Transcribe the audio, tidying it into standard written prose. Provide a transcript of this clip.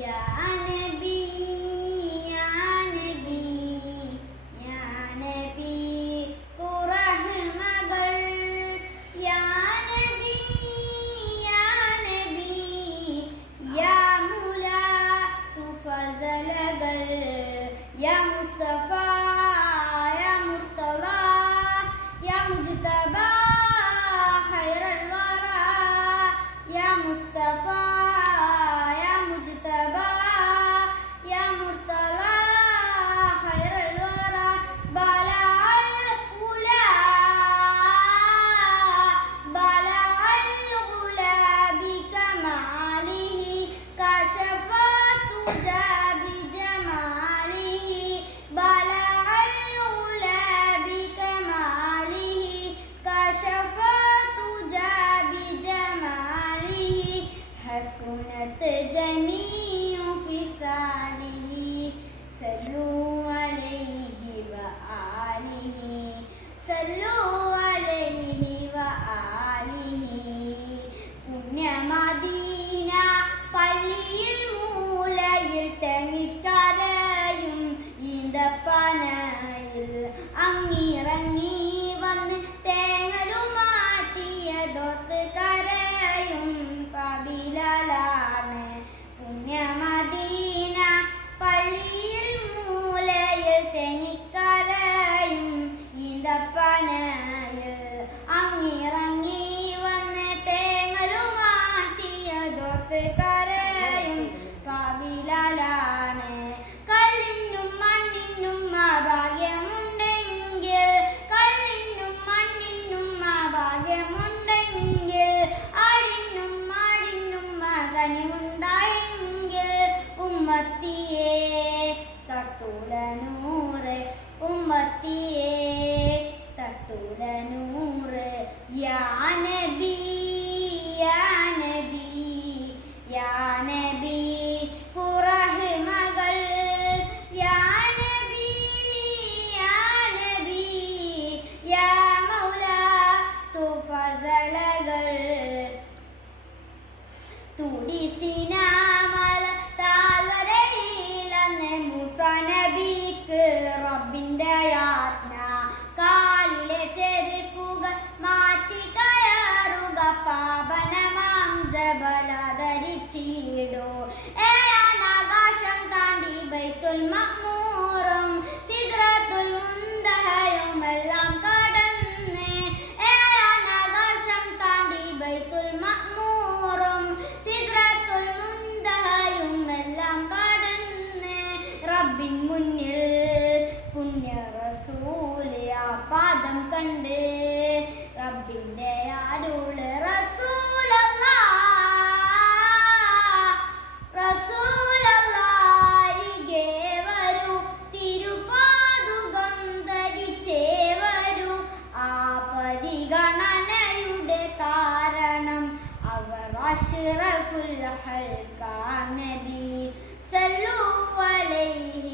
യാ നബി യാ നബി യാ നബി ഖുറഹ്മകൾ യാ നബി യാ നബി യാ മുലാ തുഫസലകൾ യാ മുസ്തഫ യാ മുർത്തള യാ മുജ്തബ ഖൈറൽ വറ യാ മുസ്തഫ حسنت جميع خصاله صلوا عليه وآله صلوا عليه وآله പുണ്യമദീന പള്ളിയിൽ മൂലയിൽ തെങ്ങിക്കരയും ഈന്തപ്പനയിൽ അങ്ങിറങ്ങി വന്ന് തേങ്ങലുമാറ്റിയതൊത്ത് കരയും കബിലാണ്. പുണ്യമദീന പള്ളിയിൽ മൂലയിൽ തെങ്ങിക്കരയും ഈന്തപ്പനയിൽ അങ്ങിറങ്ങി വന്ന് തേങ്ങലുമാറ്റിയതൊത്ത് കരയും കബിലാണ്. കല്ലിനും മണ്ണിനും ഭാഗ്യമുണ്ടെങ്കിൽ കല്ലിനും മണ്ണിനും ഭാഗ്യമുണ്ടെങ്കിൽ ആടിനും മാടിനും മകനുണ്ടായെങ്കിൽ ഉമ്മത്തിയെ തട്ടൂല നൂറ് ഉമ്മത്തിയെ തട്ടൂല നൂറ്. യാ നബി യാ നബി യാ നബി ഖുറഹ്മകൾ യാ നബി യാ നബി യാ മൗലാ തുഫസലകൾ തുടിസിനാമല താഴ്വരയിലന്ന് മൂസ നബിക്ക് റബ്ബിന്റെ യാജ്ഞ കാലിലെ ചെരുപ്പുകൾ മാറ്റി കയറുക പാവനമാം ജബല ധരിച്ചിടൂ. ആകാശം താണ്ടി ബൈത്തുൽ മഅ്മൂറും സിദ്റത്തുൽ മുൻതഹയുമെല്ലാം കടന്ന് ആകാശം താണ്ടി ബൈത്തുൽ മഅ്മൂറും സിദ്റത്തുൽ മുൻതഹയുമെല്ലാം കടന്ന് റബ്ബിൻ മുന്നിൽ പുണ്യ റസൂല് ആ പാദം കണ്ട് റബ്ബിന്റെ അരുള് റസൂലല്ലാരികെ വരൂ തിരുപാദുകം ധരിച്ചേ വരൂ. ആ പരിഗണനയുടെ കാരണം അവർ അഷ്റഫുൽ ഖൽഖാൻ നബി സല്ലു അലൈഹി